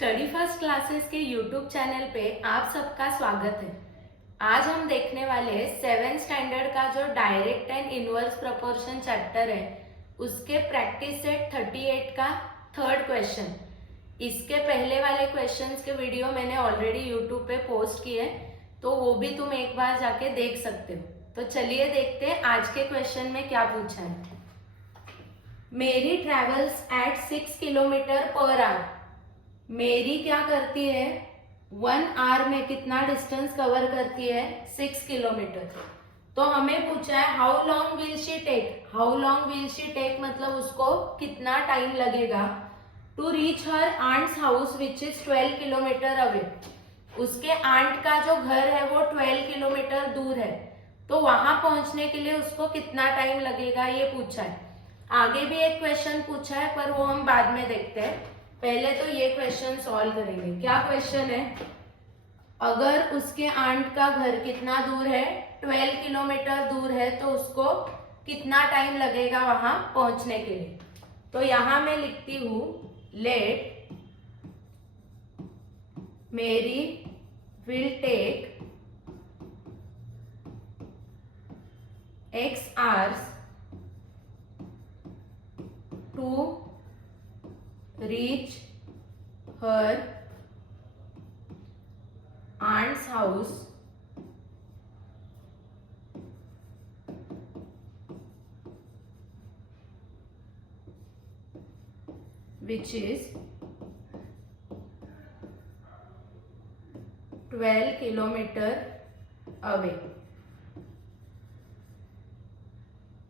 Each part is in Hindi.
स्टडी फर्स्ट क्लासेस के यूट्यूब चैनल पे आप सबका स्वागत है। आज हम देखने वाले हैं 7th स्टैंडर्ड का जो direct and inverse proportion chapter है उसके प्रैक्टिस सेट 38 का थर्ड क्वेश्चन। इसके पहले वाले क्वेश्चंस के वीडियो मैंने ऑलरेडी यूट्यूब पे पोस्ट किए, तो वो भी तुम एक बार जाके देख सकते हो। तो चलिए देखते हैं आज के क्वेश्चन में क्या पूछा है। मेरी travels eight 6 kilometre per our. मेरी क्या करती है 1 आवर में कितना डिस्टेंस कवर करती है 6 किलोमीटर। तो हमें पूछा है how long will she take. How long will she take मतलब उसको कितना टाइम लगेगा to reach her aunt's house which is 12 kilometre away. उसके आंट का जो घर है वो 12 किलोमीटर दूर है, तो वहां पहुंचने के लिए उसको कितना टाइम लगेगा ये पूछा है। आगे भी एक क्वेश्चन पूछा है पर वो हम बाद में देखते हैं, पहले तो ये क्वेश्चन सॉल्व करेंगे। क्या क्वेश्चन है, अगर उसके आंट का घर कितना दूर है 12 किलोमीटर दूर है, तो उसको कितना टाइम लगेगा वहां पहुंचने के लिए। तो यहां मैं लिखती हूं let Mary will take x hours to reach her aunt's house which is 12 kilometre away.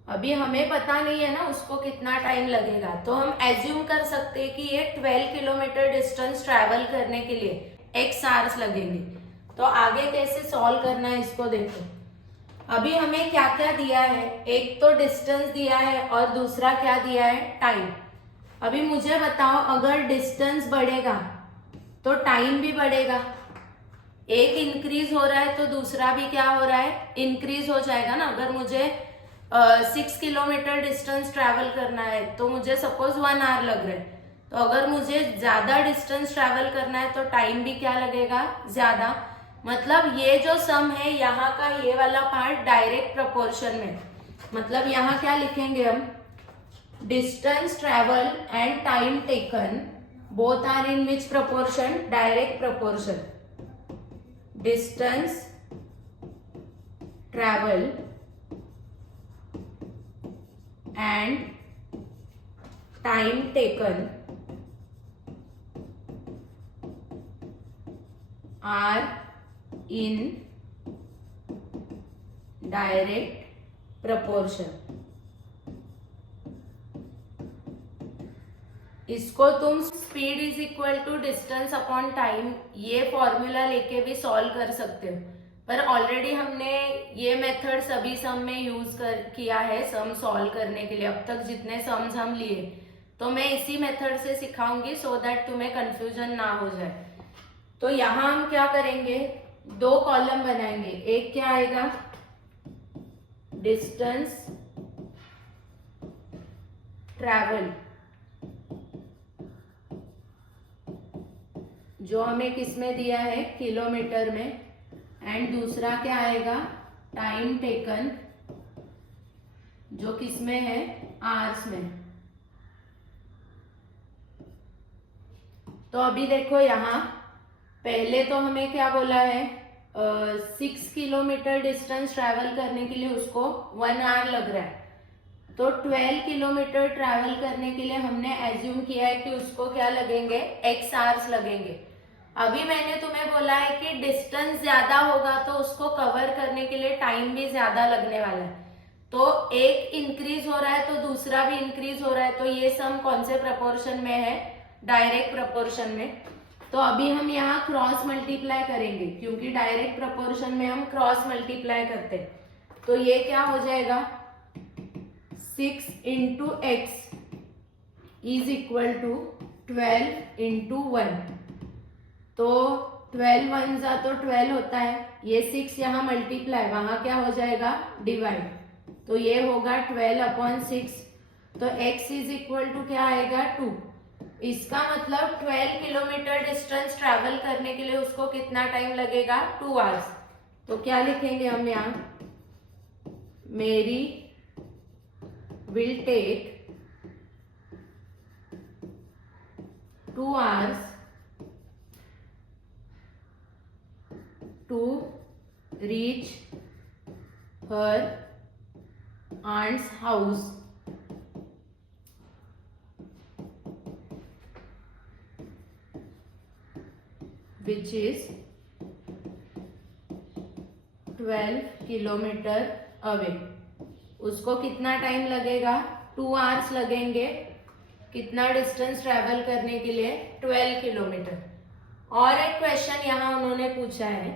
अभी हमें पता नहीं है ना उसको कितना टाइम लगेगा, तो हम एज्यूम कर सकते हैं कि ये 12 किलोमीटर डिस्टेंस ट्रैवल करने के लिए x आवर्स लगेंगे। तो आगे कैसे सॉल्व करना है इसको देखो। अभी हमें क्या क्या दिया है, एक तो डिस्टेंस दिया है और दूसरा क्या दिया है टाइम। अभी मुझे बताओ अगर डिस्टेंस बढ़ेगा तो टाइम भी बढ़ेगा। एक इंक्रीज हो रहा है तो दूसरा भी क्या हो रहा है इंक्रीज हो जाएगा ना। अगर मुझे 6 किलोमीटर डिस्टेंस ट्रैवल करना है तो मुझे सपोज 1 आवर लग रहा है, तो अगर मुझे ज्यादा डिस्टेंस ट्रैवल करना है तो टाइम भी क्या लगेगा ज्यादा। मतलब ये जो सम है यहाँ का ये वाला पार्ट डायरेक्ट प्रोपोर्शन में, मतलब यहाँ क्या लिखेंगे हम, distance travel and time taken both are in which proportion, direct proportion. Distance travel and time taken are in direct proportion। इसको तुम speed is equal to distance upon time ये फॉर्मूला लेके भी सॉल्व कर सकते हो, पर ऑलरेडी हमने ये मेथड सभी सम में यूज किया है सम सॉल्व करने के लिए। अब तक जितने सम्स हम लिए, तो मैं इसी मेथड से सिखाऊंगी सो दैट तुम्हें कंफ्यूजन ना हो जाए। तो यहां हम क्या करेंगे, 2 कॉलम बनाएंगे। एक क्या आएगा डिस्टेंस ट्रैवल, जो हमें किसमें दिया है किलोमीटर में, एंड दूसरा क्या आएगा टाइम टेकन, जो किसमें है आवर्स में। तो अभी देखो यहाँ पहले तो हमें क्या बोला है 6 किलोमीटर डिस्टेंस ट्रैवल करने के लिए उसको 1 आवर लग रहा है, तो 12 किलोमीटर ट्रैवल करने के लिए हमने एज्यूम किया है कि उसको क्या लगेंगे x आवर्स लगेंगे। अभी मैंने तुम्हें बोला है कि डिस्टेंस ज्यादा होगा तो उसको कवर करने के लिए टाइम भी ज्यादा लगने वाला है, तो एक इंक्रीज हो रहा है तो दूसरा भी इंक्रीज हो रहा है, तो ये सम कौन से प्रपोर्शन में है डायरेक्ट प्रपोर्शन में। तो अभी हम यहाँ क्रॉस मल्टीप्लाई करेंगे, क्योंकि डायरेक्ट प्रपोर्शन में हम क्रॉस मल्टीप्लाई करते हैं। तो ये क्या हो जाएगा 6 into x is equal to 12 into 1। तो 12 1 जा तो 12 होता है, ये 6 यहाँ मल्टीप्लाई, वहां क्या हो जाएगा डिवाइड, तो ये होगा 12 अपॉन 6। तो x इज इक्वल टू क्या आएगा 2। इसका मतलब 12 किलोमीटर डिस्टेंस ट्रैवल करने के लिए उसको कितना टाइम लगेगा? 2 आवर्स। तो क्या लिखेंगे हम यहाँ? Mary will take 2 hours to reach her aunt's house which is 12 kilometre away. उसको कितना टाइम लगेगा? 2 आवर्स लगेंगे। कितना डिस्टेंस ट्रेवल करने के लिए? 12 किलोमीटर। और एक क्वेश्चन यहाँ उन्होंने पूछा है,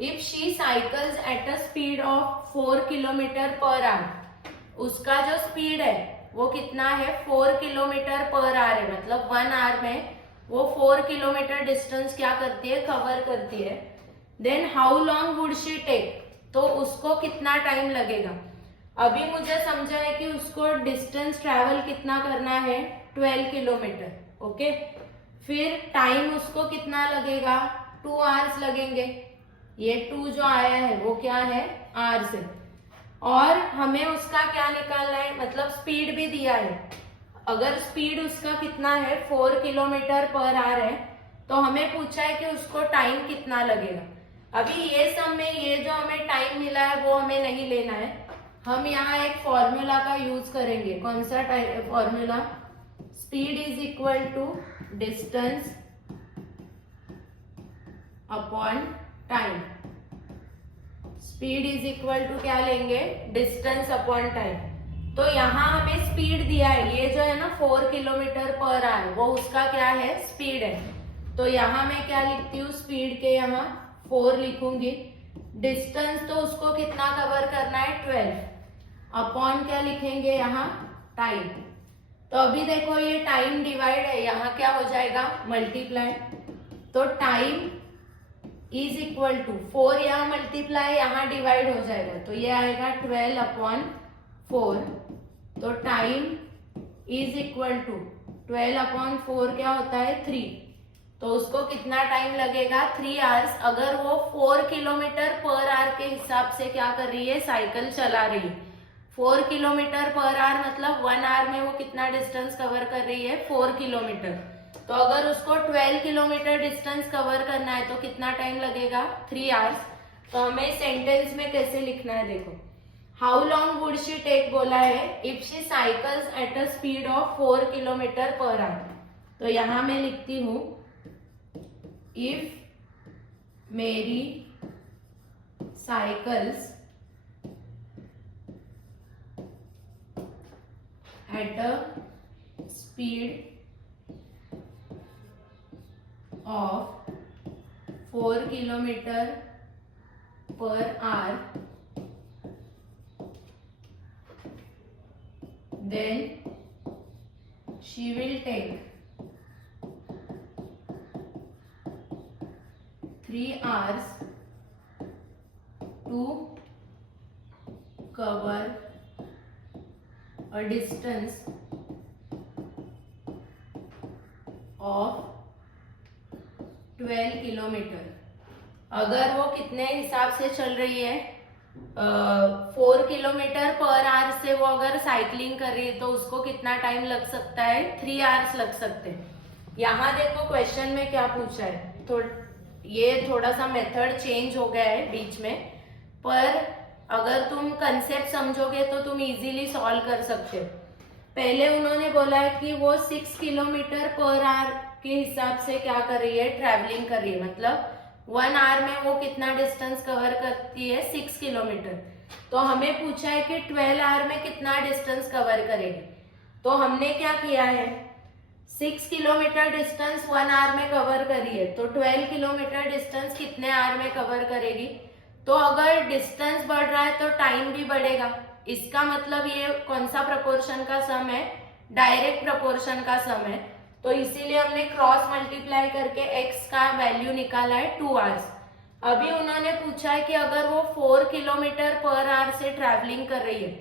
if she cycles at a speed of 4 kilometre per our, उसका जो स्पीड है वो कितना है? 4 किलोमीटर पर आवर है, मतलब 1 आवर में वो 4 किलोमीटर डिस्टेंस क्या करती है? कवर करती है। Then how long would she take, तो उसको कितना टाइम लगेगा? अभी मुझे समझा है कि उसको डिस्टेंस ट्रैवल कितना करना है? 12 किलोमीटर। ओके, फिर टाइम उसको कितना लगेगा? 2 आवर्स लगेंगे। ये 2 जो आया है वो क्या है? आवर्स है। और हमें उसका क्या निकालना है? मतलब स्पीड भी दिया है। अगर स्पीड उसका कितना है? 4 किलोमीटर पर आवर है, तो हमें पूछा है कि उसको टाइम कितना लगेगा। अभी ये सब में ये जो हमें टाइम मिला है वो हमें नहीं लेना है। हम यहाँ एक फॉर्मूला का यूज करेंगे। कौन सा formula? Speed is equal to distance upon time. Speed is equal to क्या लेंगे? Distance upon time. तो यहाँ हमें स्पीड दिया है, ये जो है ना 4 किलोमीटर पर आवर, वो उसका क्या है? स्पीड है। तो यहाँ मैं क्या लिखती हूँ? स्पीड के यहाँ 4 लिखूंगी। डिस्टेंस तो उसको कितना कवर करना है? 12 अपॉन क्या लिखेंगे यहाँ? टाइम। तो अभी देखो ये टाइम डिवाइड है, यहाँ क्या हो जाएगा? मल्टीप्लाई। तो टाइम इज इक्वल टू 4, यहाँ मल्टीप्लाई, यहाँ डिवाइड हो जाएगा, तो ये आएगा 12 अपॉन 4। तो time is equal to 12 upon 4 क्या होता है? 3। तो उसको कितना टाइम लगेगा? 3 आवर्स। अगर वो 4 किलोमीटर पर आवर के हिसाब से क्या कर रही है? साइकिल चला रही है। 4 किलोमीटर पर आवर मतलब 1 आवर में वो कितना डिस्टेंस कवर कर रही है? 4 किलोमीटर। तो अगर उसको 12 किलोमीटर डिस्टेंस कवर करना है तो कितना टाइम लगेगा? 3 आवर्स। तो हमें सेंटेंस में कैसे लिखना है? देखो, how long would she take बोला है, if she cycles at a speed of 4 kilometre per hour. तो यहां मैं लिखती हूं, इफ मेरी cycles at a speed of 4 kilometer per hour, then she will take 3 hours to cover a distance of 12 kilometre. अगर वो कितने हिसाब से चल रही है? 4 किलोमीटर पर आवर से वो अगर साइकिलिंग कर रही है तो उसको कितना टाइम लग सकता है? 3 आवर्स लग सकते हैं। यहाँ देखो क्वेश्चन में क्या पूछा है, तो ये थोड़ा सा मेथड चेंज हो गया है बीच में, पर अगर तुम कंसेप्ट समझोगे तो तुम इजीली सॉल्व कर सकते हो। पहले उन्होंने बोला है कि वो 6 किलोमीटर पर आवर के हिसाब से क्या कर रही है? ट्रैवलिंग कर रही है, मतलब 1 आवर में वो कितना डिस्टेंस कवर करती है? 6 किलोमीटर। तो हमें पूछा है कि 12 आवर में कितना डिस्टेंस कवर करेगी। तो हमने क्या किया है? 6 किलोमीटर डिस्टेंस 1 आवर में कवर करी है, तो 12 किलोमीटर डिस्टेंस कितने आवर में कवर करेगी? तो अगर डिस्टेंस बढ़ रहा है तो टाइम भी बढ़ेगा। इसका मतलब ये कौन सा प्रपोर्शन का सम है? डायरेक्ट प्रपोर्शन का सम है। तो इसीलिए हमने क्रॉस मल्टीप्लाई करके x का वैल्यू निकाला है 2 आवर्स। अभी उन्होंने पूछा है कि अगर वो 4 किलोमीटर पर आवर से ट्रैवलिंग कर रही है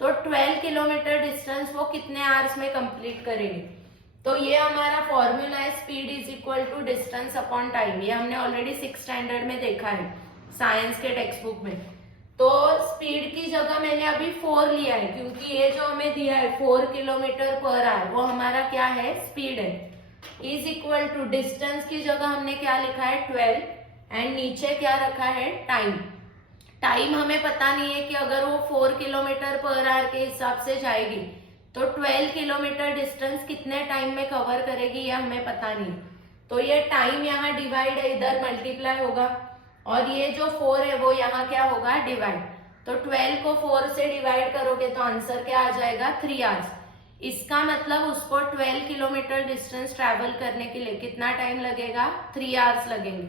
तो 12 किलोमीटर डिस्टेंस वो कितने आवर्स में कंप्लीट करेगी? तो ये हमारा फॉर्मूला है, speed is equal to distance upon time. ये हमने ऑलरेडी 6th स्टैंडर्ड में देखा है साइंस के टेक्स्ट बुक में। तो स्पीड की जगह मैंने अभी 4 लिया है, क्योंकि ये जो हमें दिया है 4 किलोमीटर पर आवर, वो हमारा क्या है, स्पीड है। इज इक्वल टू डिस्टेंस की जगह हमने क्या लिखा है, 12, एंड नीचे क्या रखा है, टाइम। टाइम हमें पता नहीं है कि अगर वो 4 किलोमीटर पर आवर के हिसाब से जाएगी तो 12 किलोमीटर डिस्टेंस कितने टाइम में कवर करेगी, ये हमें पता नहीं। तो ये टाइम यहाँ डिवाइड है, इधर मल्टीप्लाई होगा, और ये जो 4 है वो यहाँ क्या होगा, डिवाइड। तो 12 को 4 से डिवाइड करोगे तो आंसर क्या आ जाएगा, 3 आवर्स। इसका मतलब उसको 12 किलोमीटर डिस्टेंस ट्रैवल करने के लिए कितना टाइम लगेगा, 3 आवर्स लगेंगे।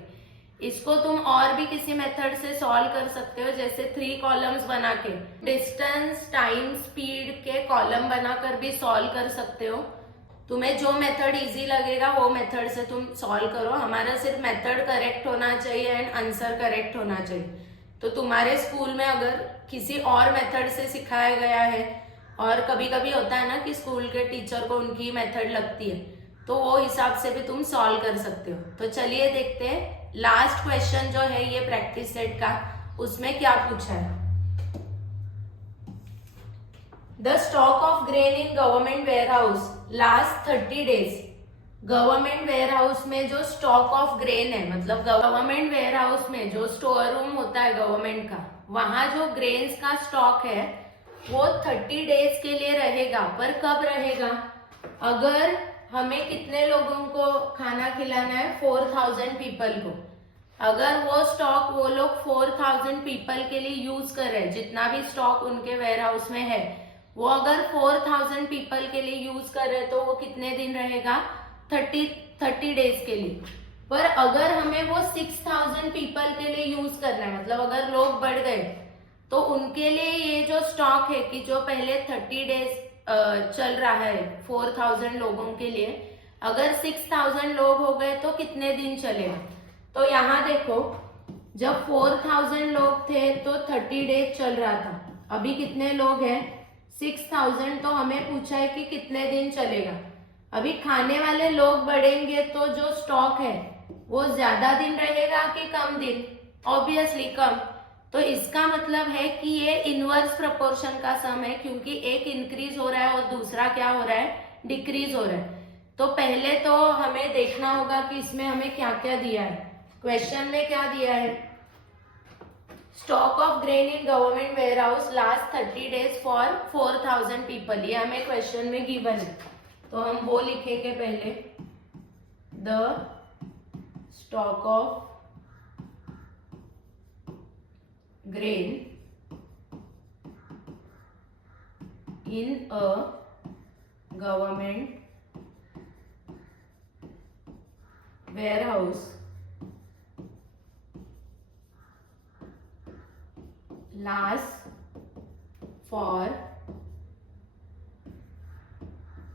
इसको तुम और भी किसी मेथड से सॉल्व कर सकते हो, जैसे 3 कॉलम्स बना के डिस्टेंस, टाइम, स्पीड के कॉलम बनाकर भी सॉल्व कर सकते हो। तुम्हें जो मेथड इजी लगेगा वो मेथड से तुम सॉल्व करो। हमारा सिर्फ मेथड करेक्ट होना चाहिए एंड आंसर करेक्ट होना चाहिए। तो तुम्हारे स्कूल में अगर किसी और मेथड से सिखाया गया है, और कभी कभी होता है ना कि स्कूल के टीचर को उनकी मेथड लगती है, तो वो हिसाब से भी तुम सॉल्व कर सकते हो। तो चलिए देखते हैं लास्ट क्वेश्चन जो है ये प्रैक्टिस सेट का, उसमें क्या पूछा है। The stock of grain in government warehouse last 30 days. Government warehouse में जो स्टॉक ऑफ ग्रेन है, मतलब गवर्नमेंट वेयर हाउस में जो स्टोर रूम होता है गवर्नमेंट का, वहां जो ग्रेन्स का स्टॉक है वो 30 डेज के लिए रहेगा। पर कब रहेगा, अगर हमें कितने लोगों को खाना खिलाना है, 4000 पीपल को। अगर वो स्टॉक वो लोग 4000 पीपल के लिए यूज कर रहे हैं, जितना भी स्टॉक उनके वेयर हाउस में है, वो अगर 4000 पीपल के लिए यूज कर रहे हैं तो वो कितने दिन रहेगा, 30 डेज के लिए। पर अगर हमें वो 6000 पीपल के लिए यूज करना है, मतलब अगर लोग बढ़ गए, तो उनके लिए ये जो स्टॉक है कि जो पहले 30 डेज चल रहा है 4000 लोगों के लिए, अगर 6000 लोग हो गए तो कितने दिन चलेगा। तो यहाँ देखो, जब 4000 लोग थे तो 30 डेज चल रहा था। अभी कितने लोग हैं, 6000, तो हमें पूछा है कि कितने दिन चलेगा। अभी खाने वाले लोग बढ़ेंगे तो जो स्टॉक है वो ज्यादा दिन रहेगा कि कम दिन, ऑब्वियसली कम। तो इसका मतलब है कि ये इनवर्स प्रोपोर्शन का सम है, क्योंकि एक इंक्रीज हो रहा है और दूसरा क्या हो रहा है, डिक्रीज हो रहा है। तो पहले तो हमें देखना होगा कि इसमें हमें क्या क्या दिया है। क्वेश्चन में क्या दिया है, stock of grain in government warehouse last 30 days for 4000 people, ये हमें क्वेश्चन में गिवन है। तो हम वो लिखेंगे पहले, the stock of grain in a government warehouse lasts for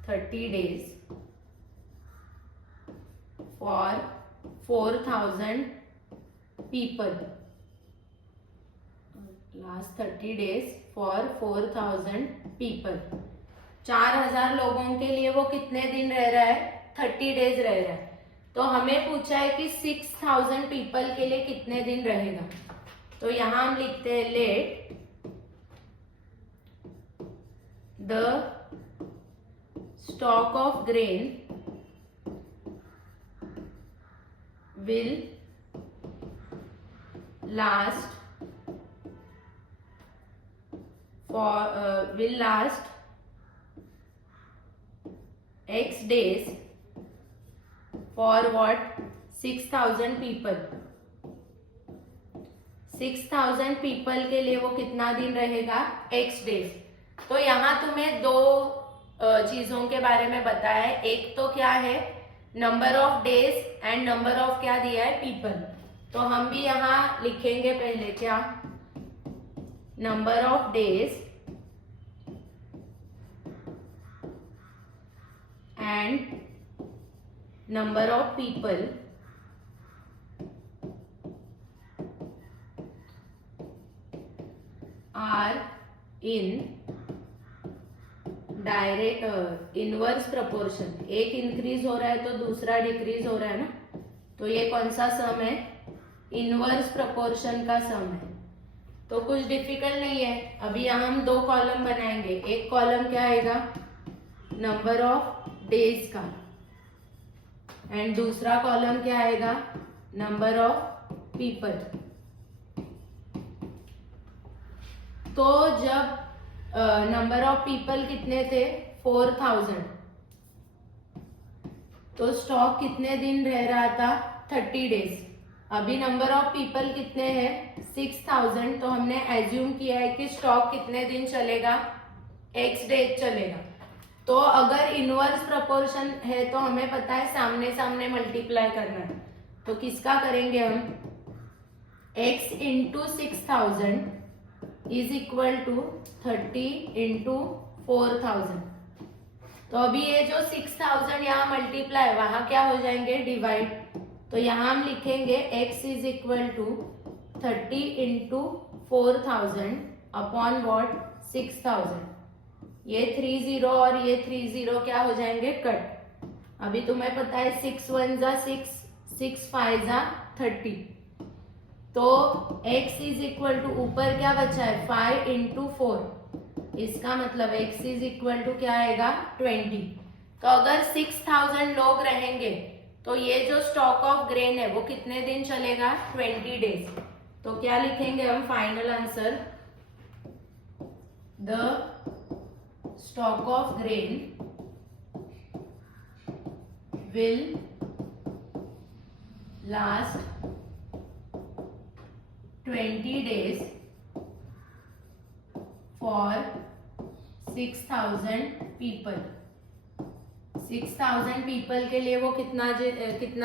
30 days for 4000 people. Last 30 days for 4000 people. 4000 लोगों के लिए वो कितने दिन रह रहा है, 30 डेज रह रहा है। तो हमें पूछा है कि 6000 पीपल के लिए कितने दिन रहेगा। तो यहां हम लिखते हैं, let the stock of grain will last will last X days for what, 6000 people। 6000 people के लिए वो कितना दिन रहेगा, X डेज। तो यहाँ तुम्हें दो चीजों के बारे में बताया है। एक तो क्या है, number of days, and number of क्या दिया है, पीपल। तो हम भी यहाँ लिखेंगे पहले क्या, number of days and number of people are in direct inverse proportion, एक इंक्रीज हो रहा है तो दूसरा डिक्रीज हो रहा है ना, तो ये कौन सा सम है, इनवर्स प्रपोर्शन का सम है। तो कुछ डिफिकल्ट नहीं है। अभी यहाँ हम दो कॉलम बनाएंगे, एक कॉलम क्या आएगा, नंबर ऑफ डेज का, एंड दूसरा कॉलम क्या आएगा, नंबर ऑफ पीपल। तो जब नंबर ऑफ पीपल कितने थे, 4000, तो स्टॉक कितने दिन रह रहा था, 30 डेज। अभी नंबर ऑफ पीपल कितने हैं, 6000, तो हमने एज्यूम किया है कि स्टॉक कितने दिन चलेगा, x डेज चलेगा। तो अगर इनवर्स प्रपोर्शन है तो हमें पता है सामने सामने मल्टीप्लाई करना है, तो किसका करेंगे हम, x into 6000 is equal to 30 into 4000। तो अभी ये जो 6000 यहाँ मल्टीप्लाई, वहां क्या हो जाएंगे, डिवाइड। तो यहाँ हम लिखेंगे x is equal to 30 into 4000 upon what, 6000। ये 30 और ये 30 क्या हो जाएंगे, कट। अभी तुम्हें पता है 6 1 जा 6, 6 5 जा 30। तो x इज इक्वल टू, ऊपर क्या बचा है, 5 इंटू 4, इसका मतलब x इज इक्वल टू क्या आएगा, 20। तो अगर 6000 लोग रहेंगे तो ये जो स्टॉक ऑफ ग्रेन है वो कितने दिन चलेगा, 20 डेज। तो क्या लिखेंगे हम, final answer, the stock of grain will last 20 days for 6000 people। 6000 people के लिए वो कितना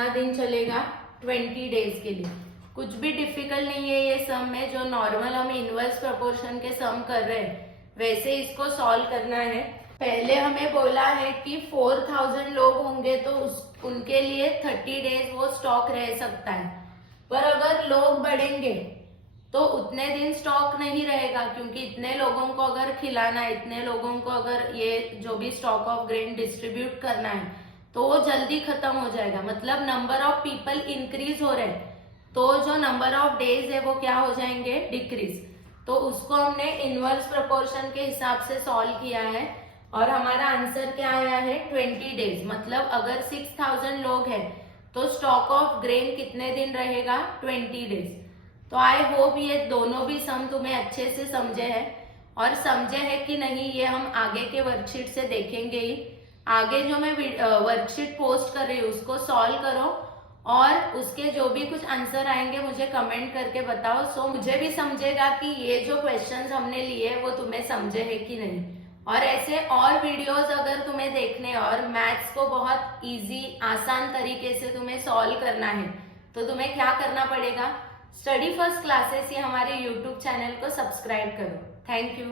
दिन चलेगा, 20 डेज के लिए। कुछ भी डिफिकल्ट नहीं है ये सम में, जो नॉर्मल हम इनवर्स प्रपोर्शन के सम कर रहे हैं वैसे इसको सॉल्व करना है। पहले हमें बोला है कि 4000 लोग होंगे तो उनके लिए 30 डेज वो स्टॉक रह सकता है, पर अगर लोग बढ़ेंगे तो उतने दिन स्टॉक नहीं रहेगा, क्योंकि इतने लोगों को अगर खिलाना है, इतने लोगों को अगर ये जो भी स्टॉक ऑफ ग्रेन डिस्ट्रीब्यूट करना है तो वो जल्दी खत्म हो जाएगा। मतलब नंबर ऑफ पीपल इंक्रीज हो रहे हैं तो जो नंबर ऑफ डेज है वो क्या हो जाएंगे, डिक्रीज। तो उसको हमने इनवर्स प्रोपोर्शन के हिसाब से सॉल्व किया है और हमारा आंसर क्या आया है, 20 डेज। मतलब अगर 6000 लोग हैं तो स्टॉक ऑफ ग्रेन कितने दिन रहेगा, 20 डेज। तो आई होप ये दोनों भी सम तुम्हें अच्छे से समझे हैं, और समझे हैं कि नहीं ये हम आगे के वर्कशीट से देखेंगे ही। आगे जो मैं वर्कशीट पोस्ट कर रही हूँ उसको सॉल्व करो और उसके जो भी कुछ आंसर आएंगे मुझे कमेंट करके बताओ, सो मुझे भी समझेगा कि ये जो क्वेश्चंस हमने लिए वो तुम्हें समझे है कि नहीं। और ऐसे और वीडियोस अगर तुम्हें देखने और मैथ्स को बहुत इजी आसान तरीके से तुम्हें सॉल्व करना है तो तुम्हें क्या करना पड़ेगा, स्टडी फर्स्ट क्लासेस ये हमारे यूट्यूब चैनल को सब्सक्राइब करो। Thank you.